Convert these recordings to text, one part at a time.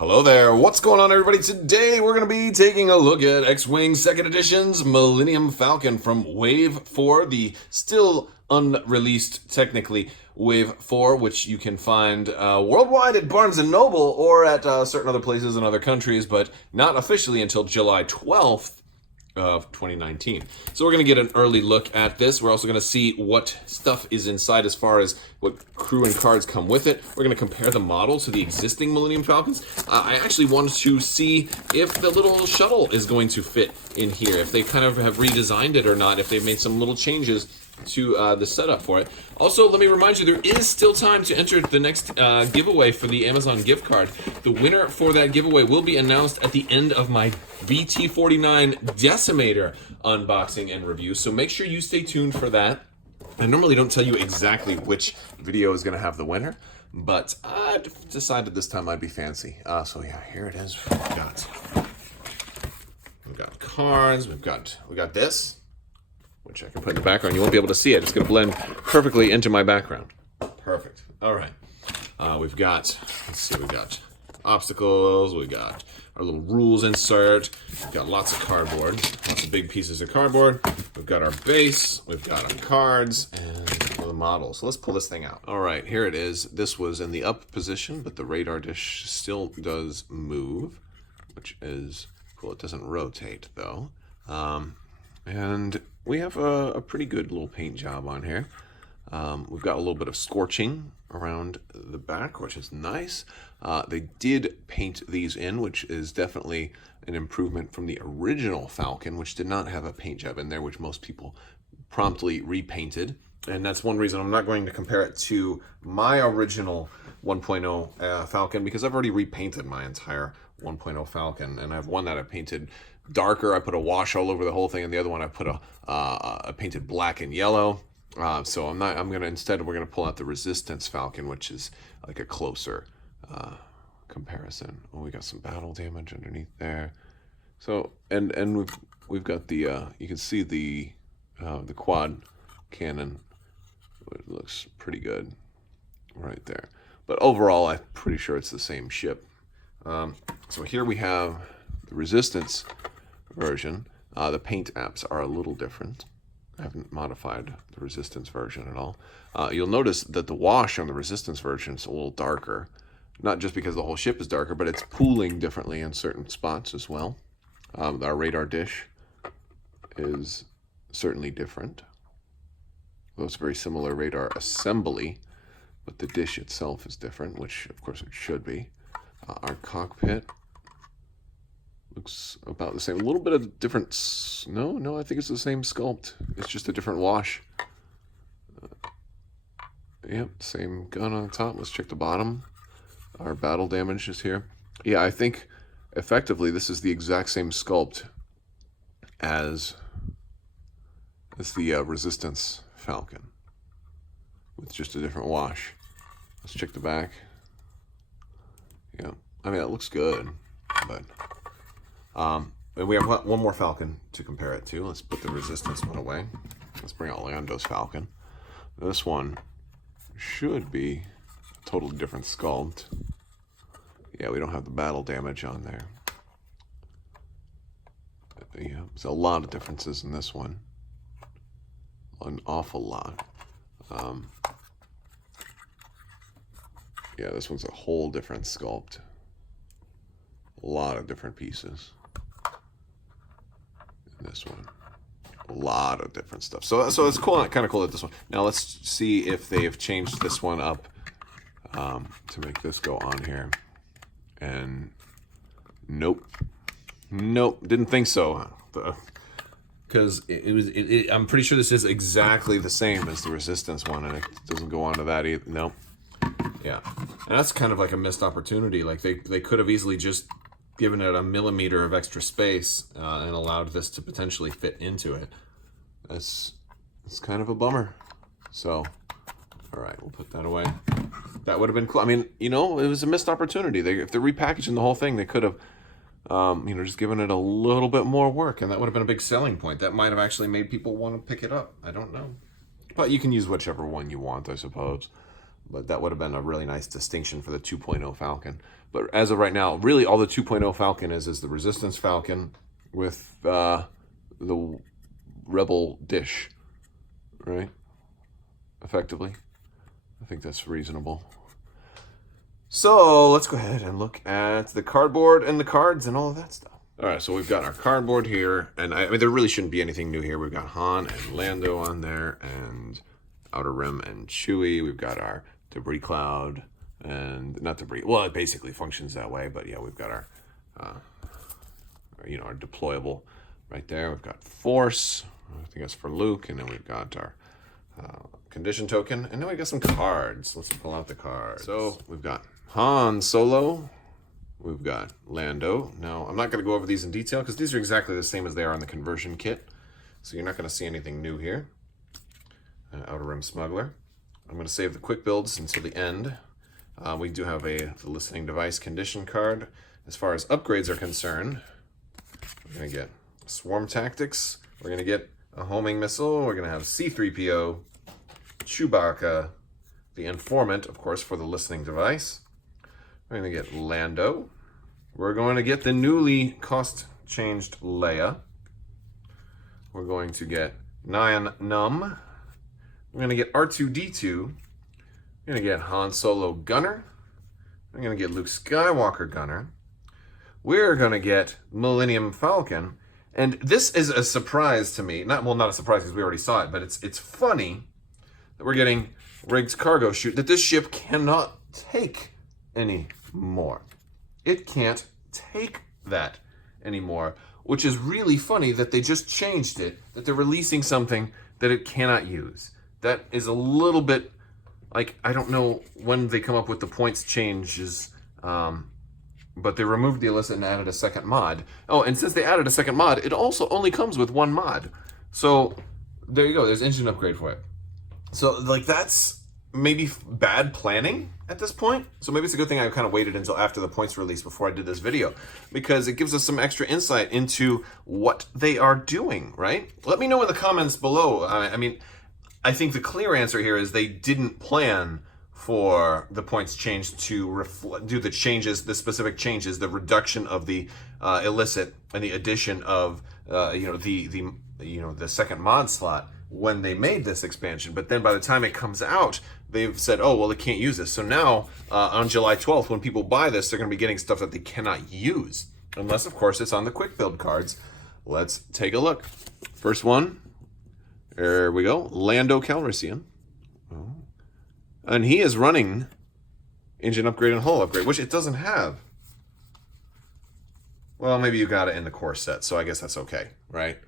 Hello there, what's going on everybody? Today we're going to be taking a look at X-Wing 2nd Edition's Millennium Falcon from Wave 4, the still unreleased, technically, Wave 4, which you can find worldwide at Barnes & Noble or at certain other places in other countries, but not officially until July 12th of 2019. So we're going to get an early look at this. We're also going to see what stuff is inside as far as what crew and cards come with it. We're going to compare the model to the existing Millennium Falcons. I actually wanted to see if the little shuttle is going to fit in here, if they kind of have redesigned it or not, if they've made some little changes to the setup for it. Also, let me remind you, there is still time to enter the next giveaway for the Amazon gift card. The winner for that giveaway will be announced at the end of my YT-1300 Decimator unboxing and review, so make sure you stay tuned for that. I normally don't tell you exactly which video is going to have the winner, but I decided this time I'd be fancy. So yeah, here it is. We've got cards, we've got this, which I can put in the background. You won't be able to see it. It's going to blend perfectly into my background. Perfect. All right. We've got, let's see, we've got obstacles. We've got our little rules insert. We've got lots of cardboard, lots of big pieces of cardboard. We've got our base. We've got our cards and the model. So let's pull this thing out. All right, here it is. This was in the up position, but the radar dish still does move, which is cool. It doesn't rotate though. And we have a pretty good little paint job on here. We've got a little bit of scorching around the back, which is nice. They did paint these in, which is definitely an improvement from the original Falcon, which did not have a paint job in there, which most people promptly repainted. And that's one reason I'm not going to compare it to my original 1.0 Falcon, because I've already repainted my entire 1.0 Falcon, and I have one that I painted darker. I put a wash all over the whole thing, and the other one I put a painted black and yellow. So instead we're gonna pull out the Resistance Falcon, which is like a closer comparison. Oh, we got some battle damage underneath there. So and we've got the you can see the quad cannon. It looks pretty good right there. But overall, I'm pretty sure it's the same ship. So here we have the Resistance version. The paint apps are a little different. I haven't modified the Resistance version at all. You'll notice that the wash on the Resistance version is a little darker. Not just because the whole ship is darker, but it's pooling differently in certain spots as well. Our radar dish is certainly different. Though it's very similar radar assembly, but the dish itself is different, which of course it should be. Our cockpit looks about the same. A little bit of difference. No, I think it's the same sculpt. It's just a different wash. Yep, same gun on the top. Let's check the bottom. Our battle damage is here. Yeah, I think effectively this is the exact same sculpt as the Resistance Falcon, with just a different wash. Let's check the back. Yeah, I mean, it looks good, but and we have one more Falcon to compare it to. Let's put the Resistance one away. Let's bring out Lando's Falcon. This one should be a totally different sculpt. Yeah, we don't have the battle damage on there. Yeah, there's a lot of differences in this one. An awful lot. Yeah, this one's a whole different sculpt. A lot of different pieces. And this one, a lot of different stuff. So it's cool, kind of cool at this one. Now let's see if they have changed this one up to make this go on here. And nope, didn't think so. Because I'm pretty sure this is exactly the same as the Resistance one, and it doesn't go on to that either. Nope. Yeah, and that's kind of like a missed opportunity. Like they could have easily just given it a millimeter of extra space and allowed this to potentially fit into it. It's kind of a bummer. So, all right, we'll put that away. That would have been cool. I mean, it was a missed opportunity. If they're repackaging the whole thing, they could have, just given it a little bit more work, and that would have been a big selling point. That might have actually made people want to pick it up. I don't know. But you can use whichever one you want, I suppose. But that would have been a really nice distinction for the 2.0 Falcon. But as of right now, really all the 2.0 Falcon is the Resistance Falcon with the Rebel dish, right? Effectively. I think that's reasonable. So let's go ahead and look at the cardboard and the cards and all of that stuff. All right, so we've got our cardboard here, and I mean, there really shouldn't be anything new here. We've got Han and Lando on there, and Outer Rim and Chewie. We've got our debris cloud, and not debris. Well, it basically functions that way, but yeah, we've got our our deployable right there. We've got Force. I think that's for Luke, and then we've got our condition token, and then we got some cards. Let's pull out the cards. So we've got Han Solo. We've got Lando. Now, I'm not going to go over these in detail because these are exactly the same as they are on the conversion kit. So you're not going to see anything new here. Outer Rim Smuggler. I'm going to save the quick builds until the end. We do have the listening device condition card. As far as upgrades are concerned, we're going to get Swarm Tactics. We're going to get a homing missile. We're going to have C-3PO, Chewbacca, the Informant, of course, for the listening device. We're going to get Lando. We're going to get the newly cost-changed Leia. We're going to get Nyan Num. We're going to get R2-D2. We're going to get Han Solo Gunner. We're going to get Luke Skywalker Gunner. We're going to get Millennium Falcon. And this is a surprise to me. Not a surprise because we already saw it, but it's funny that we're getting rigged cargo chute that this ship cannot take anymore. It can't take that anymore, which is really funny that they just changed it, that they're releasing something that it cannot use. That is a little bit like, I don't know when they come up with the points changes, but they removed the illicit and added a second mod. Oh, and since they added a second mod, it also only comes with one mod. So there you go, there's engine upgrade for it. So like that's maybe bad planning at this point. So maybe it's a good thing I kind of waited until after the points release before I did this video, because it gives us some extra insight into what they are doing, right? Let me know in the comments below. I mean, I think the clear answer here is they didn't plan for the points change to do the changes, the specific changes, the reduction of the illicit and the addition of the second mod slot when they made this expansion. But then by the time it comes out, they've said, oh, well, they can't use this. So now on July 12th, when people buy this, they're going to be getting stuff that they cannot use. Unless, of course, it's on the quick build cards. Let's take a look. First one, there we go, Lando Calrissian. Oh. And he is running engine upgrade and hull upgrade, which it doesn't have. Well, maybe you got it in the core set, so I guess that's okay, right?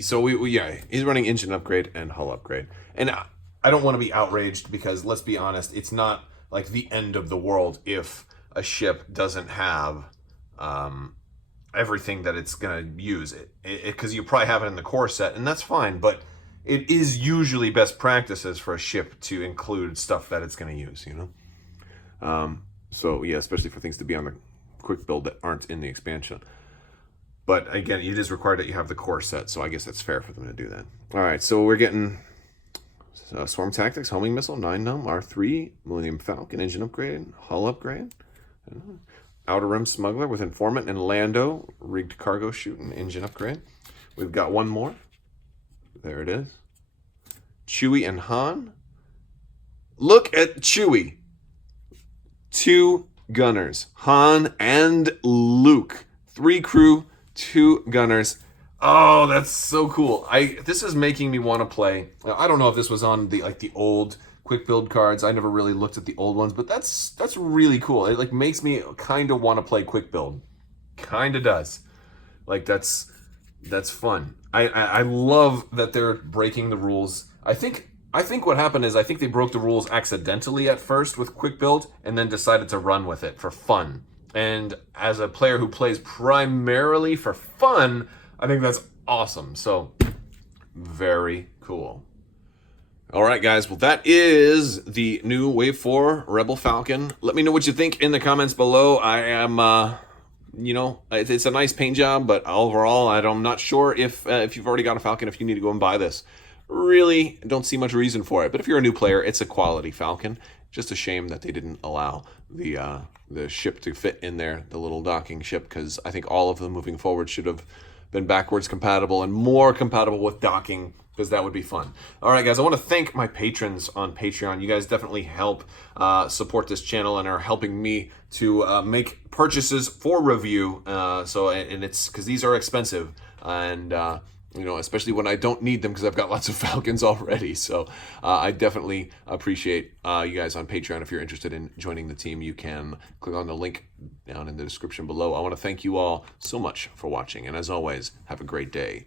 So yeah, he's running engine upgrade and hull upgrade. And I don't want to be outraged because, let's be honest, it's not like the end of the world if a ship doesn't have everything that it's going to use. Because you probably have it in the core set, and that's fine, but it is usually best practices for a ship to include stuff that it's going to use, you know? So yeah, especially for things to be on the quick build that aren't in the expansion. But again, it is required that you have the core set, so I guess that's fair for them to do that. All right, so we're getting Swarm Tactics, Homing Missile, 9-num, R3, Millennium Falcon, engine upgrade, hull upgrade, Outer Rim Smuggler with Informant and Lando, rigged cargo chute and engine upgrade. We've got one more. There it is. Chewie and Han. Look at Chewie. 2 gunners. Han and Luke. 3 crew, 2 gunners. Oh, that's so cool. This is making me want to play. Now, I don't know if this was on the old quick build cards. I never really looked at the old ones, but that's really cool. It makes me kind of want to play quick build. Kind of does. That's fun. I love that they're breaking the rules. I think what happened is I think they broke the rules accidentally at first with quick build and then decided to run with it for fun. And as a player who plays primarily for fun, I think that's awesome. So very cool. All right, guys. Well, that is the new Wave 4 Rebel Falcon. Let me know what you think in the comments below. I am, it's a nice paint job, but overall, I'm not sure if you've already got a Falcon, if you need to go and buy this. really don't see much reason for it. But if you're a new player, it's a quality Falcon. Just a shame that they didn't allow the ship to fit in there, the little docking ship, because I think all of them moving forward should have been backwards compatible and more compatible with docking, because that would be fun. All right, guys, I want to thank my patrons on Patreon. You guys definitely help support this channel and are helping me to make purchases for review. And it's because these are expensive, and you know, especially when I don't need them because I've got lots of Falcons already. So I definitely appreciate you guys on Patreon. If you're interested in joining the team, you can click on the link down in the description below. I want to thank you all so much for watching, and as always, have a great day.